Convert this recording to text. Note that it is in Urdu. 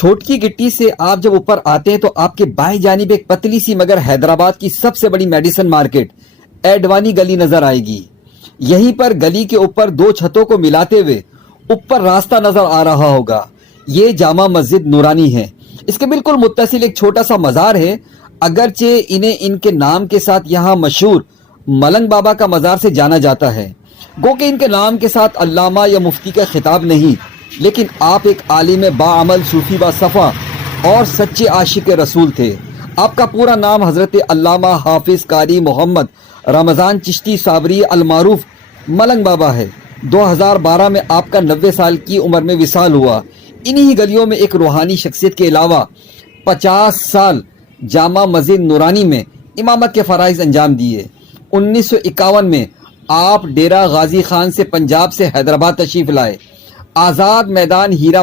چھوٹکی گٹی سے آپ جب اوپر آتے ہیں تو آپ کے بائیں جانب ایک پتلی سی مگر حیدرآباد کی سب سے بڑی میڈیسن مارکیٹ ایڈوانی گلی نظر آئے گی۔ یہیں پر گلی کے اوپر دو چھتوں کو ملاتے ہوئے اوپر راستہ نظر آ رہا ہوگا، یہ جامع مسجد نورانی ہے۔ اس کے بالکل متصل ایک چھوٹا سا مزار ہے، اگرچہ انہیں ان کے نام کے ساتھ یہاں مشہور ملنگ بابا کا مزار سے جانا جاتا ہے۔ گو کہ ان کے نام کے ساتھ علامہ یا مفتی کا خطاب نہیں، لیکن آپ ایک عالم باعمل، صوفی با صفا اور سچے عاشق رسول تھے۔ آپ کا پورا نام حضرت علامہ حافظ قاری محمد رمضان چشتی صابری المعروف ملنگ بابا ہے۔ 2012 میں آپ کا 90 سال کی عمر میں وصال ہوا۔ انہی گلیوں میں ایک روحانی شخصیت کے علاوہ 50 سال جامع مسجد نورانی میں امامت کے فرائض انجام دیے۔ 1951 میں آپ ڈیرہ غازی خان سے پنجاب سے حیدرآباد تشریف لائے۔ آزاد میدان ہیرا